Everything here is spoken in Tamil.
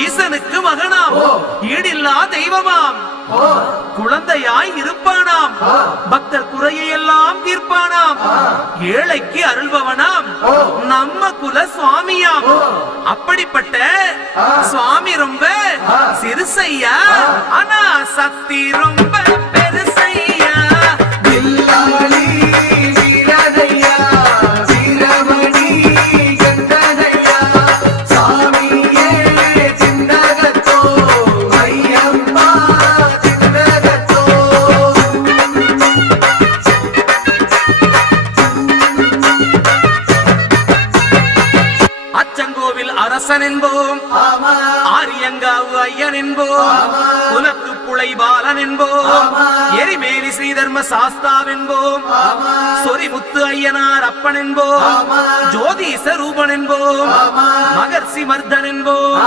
ஈசனுக்கு மகனாம், ஈடில்லா தெய்வமாம், குழந்தையாய் இருப்பானாம், பக்தர் குறையை எல்லாம் தீர்ப்பானாம், ஏழைக்கு அருள்பவனாம், நம்ம குல சுவாமியாம். அப்படிப்பட்ட சுவாமி ரொம்ப சிறுசையா, ஆனா சக்தி ரொம்ப பெருசையா. அரசன் என்போம், ஆரியங்காவு ஐயன் என்போம், குலத்துப்புளை பாலன் என்போம், எரிமேலி ஸ்ரீதர்ம சாஸ்தாவென்போம், சொரிமுத்து ஐயனார் அப்பன் என்போம், ஜோதிச ரூபன் என்போம், மகர்ஷி மர்தன் என்போம்.